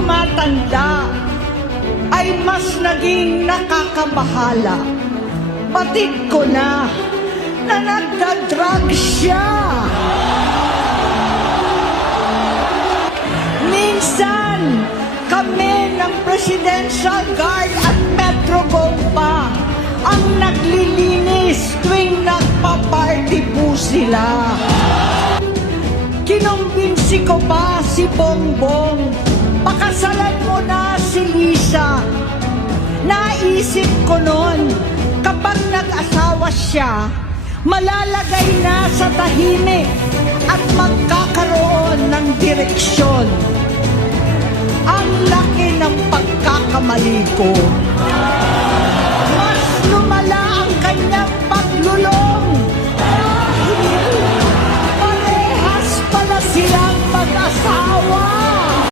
tumatanda ay mas naging nakakabahala. Batid ko na nagda-drug siya. Minsan, kami ng Presidential Guard at Metro Bomba ang naglilinis tuwing nagpa-party po sila. Kinumbinsi ko pa si Bongbong, pakasalan mo na si Lisa. Naisip ko noon, kapag nag-asawa siya, malalagay na sa tahimik at magkakaroon ng direksyon. Ang laki ng pagkakamali ko.